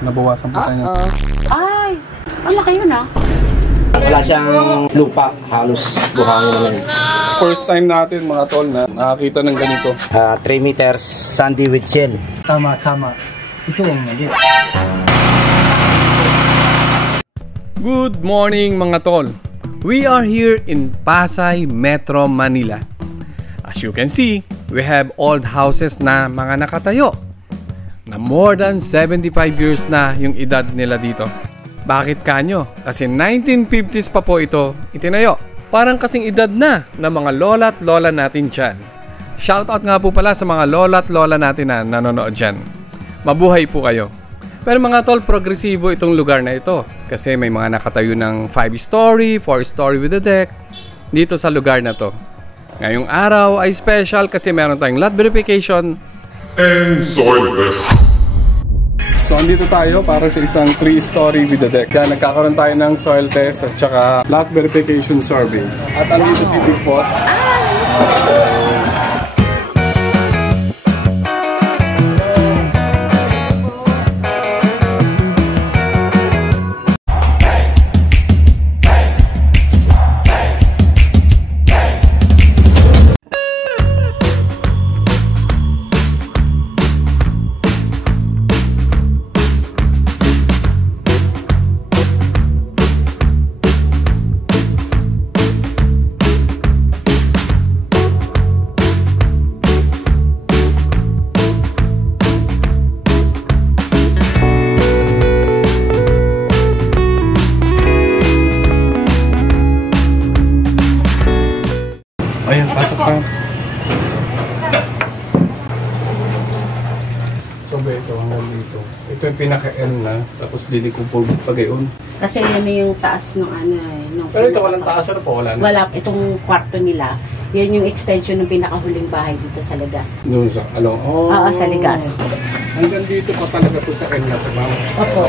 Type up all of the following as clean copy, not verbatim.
Nabawasan po tayo. Ay, ang laki yun ah. Wala siyang lupa, halos buhangin naman. First time natin mga tol na nakakita ng ganito. 3 meters, sandy with shell. Tama. Ito ang mali. Good morning mga tol. We are here in Pasay, Metro Manila. As you can see, we have old houses na mga nakatayo. Na more than 75 years na yung edad nila dito. Bakit kanyo? Kasi 1950s pa po ito itinayo. Parang kasing edad na ng mga lola at lola natin dyan. Shoutout nga po pala sa mga lola at lola natin na nanonood dyan. Mabuhay po kayo. Pero mga tol, progresibo itong lugar na ito. Kasi may mga nakatayo ng 5-story, 4-story with a deck dito sa lugar na to. Ngayong araw ay special kasi meron tayong lot verification and soil test. So, andito tayo para sa isang 3-story with a deck. Kaya nagkakaroon tayo ng soil test at saka lot verification survey. At andito si Big Boss. Ayan, pasok ka. So, ito hanggang dito. Ito yung pinaka-L na, tapos dili ko po pagayon. Kasi yan yung taas ng ano eh. Pero ito walang taas, ano po? Wala na? Wala, itong kwarto nila. Yan yung extension ng pinakahuling bahay dito sa Ligas. Doon sa, ano? Oh, Oo, sa Ligas. Hanggang dito pa talaga po sa L na ito, ma'am. Opo.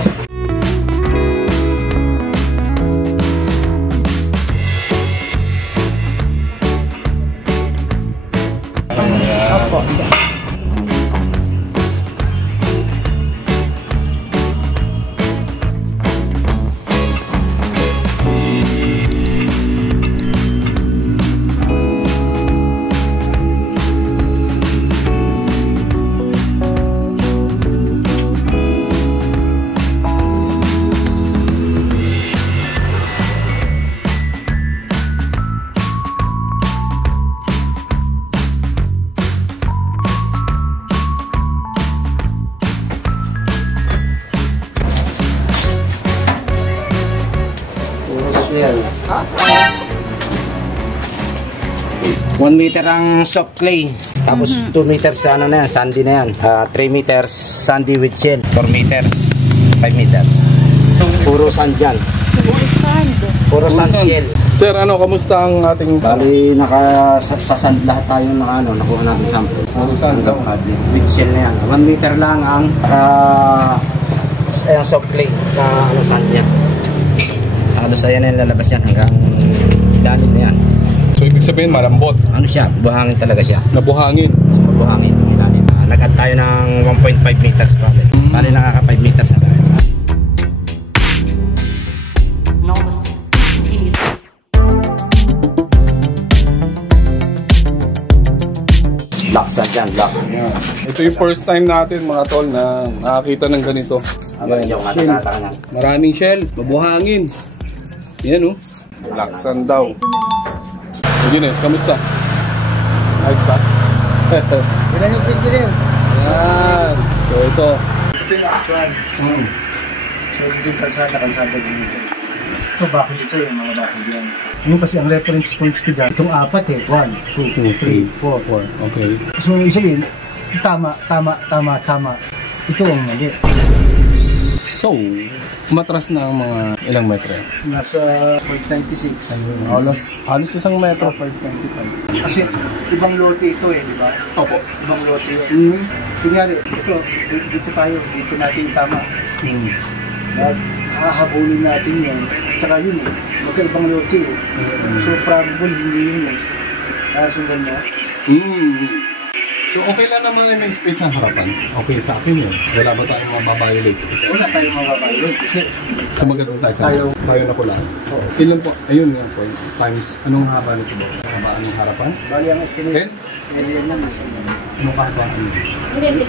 Opo. Shell. 1 meter ang soft clay. Tapos 2 meters sa ano na yan, sandy na yan. 3 meters sandy with shell. 4 meters, 5 meters. Puro sand dyan. Puro sand. Puro sand shell. Sir, ano, kamusta ang ating... Bali, sa sand lahat tayo nakuha natin sample. Puro sand daw. With shell na yan. 1 meter lang ang soft clay na sand niya. Halos ayan na yung lalabas yan hanggang ilalim na yan. So, ibig sabihin malambot? Ano siya? Buhangin talaga siya. Nabuhangin? Buhangin. Ilalim. Nag-add tayo ng 1.5 meters pala. Bali nakaka 5 meters na tayo. Laksa dyan, lock. Yeah. Ito yung first time natin mga tol na nakakita ng ganito. Maraming shell, mabuhangin. Yan, oh. Laksan daw. Yun eh, kamusta? Ayos ba? Ilan yung safety din? Yan. So ito. Ito yung actual. So ito yung kansada din dito. Ito bakit ito yung mga bakit yan. Yung kasi ang reference points ko dyan, itong 4 eh. 1, 2, 3, 4. Okay. So yung sabihin, tama. Ito ang mali. So, umatras na ang mga ilang metro? Nasa 0.96. Halos isang metro. 0.25. Kasi ibang lote ito eh, di ba? Opo. Ibang lote yun. Kunyari, dito tayo, dito natin tama. At hahabulin natin yun. Saka yun eh, magkaibang lote eh. So probable hindi yun eh. Sundan mo? So, okay lang naman may space ng harapan. Okay sa akin yun. Wala ba tayong mababiolate? Wala tayong mababayo. Kasi Sumagat na tayo sa tayo na pula. Ilan po? Ayun nga po. Times, anong haba nito ba? Anong harapan? bali ang estimate. Area na Anong kahaba? Hindi.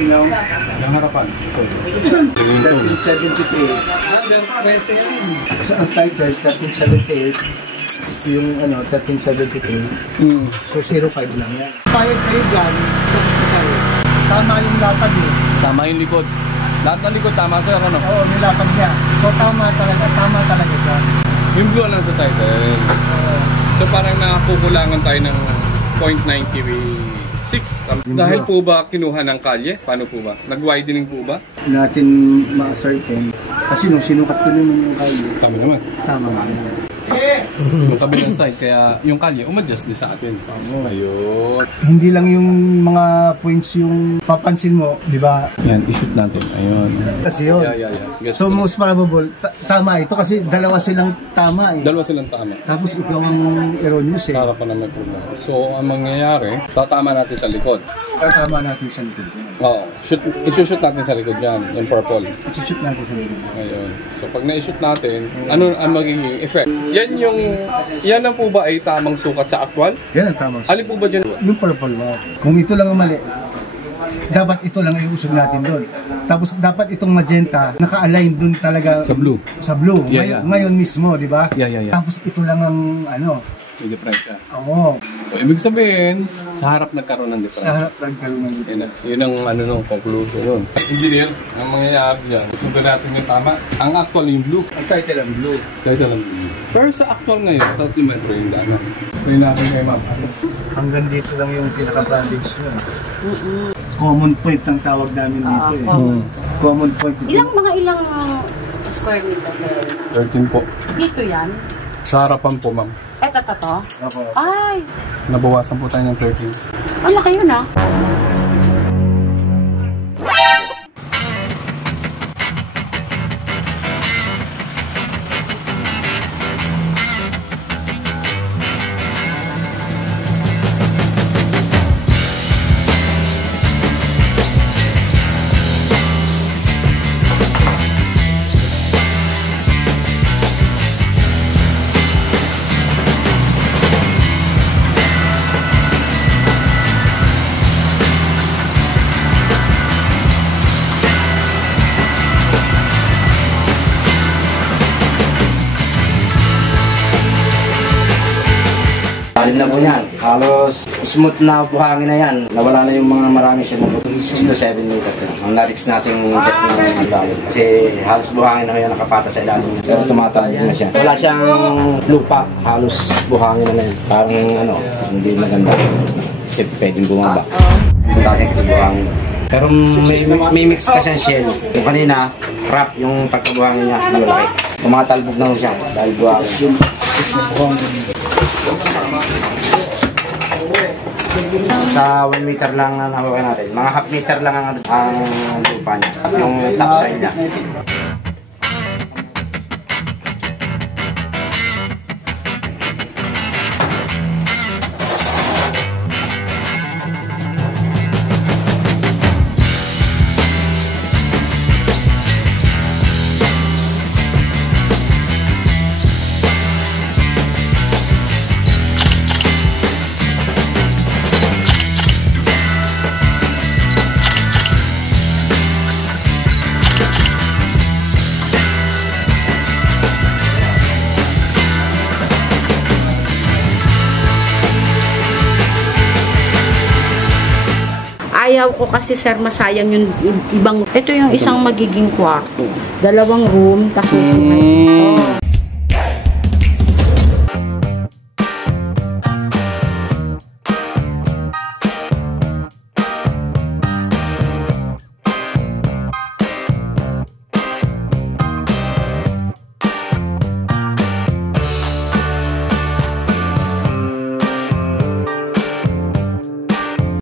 Yung harapan. Ito. 1373. Sa ang title, 1378. Yung 1373. So 05 lang yan. Payag kayo dyan, tapos na tayo. Tama yung lapad eh. Tama yung likod. Lahat ng likod tama sir, ano? Oo, may lapad niya. So tama talaga dyan. Yung blue lang sa title. So parang nakukulangan tayo ng 0.96. Dahil po ba kinuha ng kalye? Paano po ba? Nag-widening po ba? Natin ma-ascertain. Kasi nung sinukat ko naman yung kayo, Tama naman. tama nga. Yung kabilang side, kaya yung kalye, umadjust din sa atin. Ayun. Hindi lang yung mga points yung papansin mo, di ba? Yan, i-shoot natin. Ayun. Kasi yun. Yeah. Gets So ko. most probable, tama ito kasi dalawa silang tama eh. Dalawa silang tama. Tapos ikaw ang erroneous eh. Para pa naman problema. So, ang mangyayari, tatama natin sa likod. Tama natin sa likod. Oo. I-shoot natin sa likod yan, yung purple. Isi-shoot natin sa likod. Ayun. So, pag na-shoot natin, ano ang magiging effect? Yan na po ba ay tamang sukat sa actual? Yan ang tama. Alin po ba dyan? Yung purple, wow. Kung ito lang ang mali, dapat ito lang ang iusog natin doon. Tapos dapat itong magenta naka-align doon talaga Sa blue. Sa blue. Yeah. Ngayon mismo, di ba? Yeah. Tapos ito lang ang May-difference ka. oo, So, ibig sabihin, sa harap nagkaroon ng difference. sa harap lang kayo ng Yun ang conclusion nun. Engineer, ang mangyayari dyan, susunod natin yung tama. Ang actual yung blue. ang title ang blue. Kahit alam blue. Pero sa actual ngayon, 30 metro yung dana. Explain natin kay ma'am. Hanggang dito lang yung pinaka-bandage nyo. Common point ang tawag namin dito eh. Common point. Ilang square meter? 13 po. Dito yan? Sa harapan po, ma'am. Eto. Opo. Ay, Nabawasan po tayo ng 13. ang laki yun ah. Alim na po yan. Halos smooth na buhangin na yan. Nawala na yung mga marami siya na 6 to 7 meters. Ang na-risk natin ng ilalim. Kasi halos buhangin na ngayon nakapata sa ilalim. Pero tumatawag na siya. Wala siyang lupa. Halos buhangin na yan. Parang hindi maganda. Kasi pwedeng bumaba. Butasin kasi buhangin. Pero may mix pa siyang shell. Yung kanina, crap yung pagkabuhangin niya. Malalaki. Tumatalbog na siya dahil buhangin. Sa 1 meter lang na nakuha natin. Mga half meter lang ang lupa niya. Yung top side niya. Ayaw ko kasi sir, masayang yung ibang. Ito yung isang magiging kwarto. 2 room, tapos may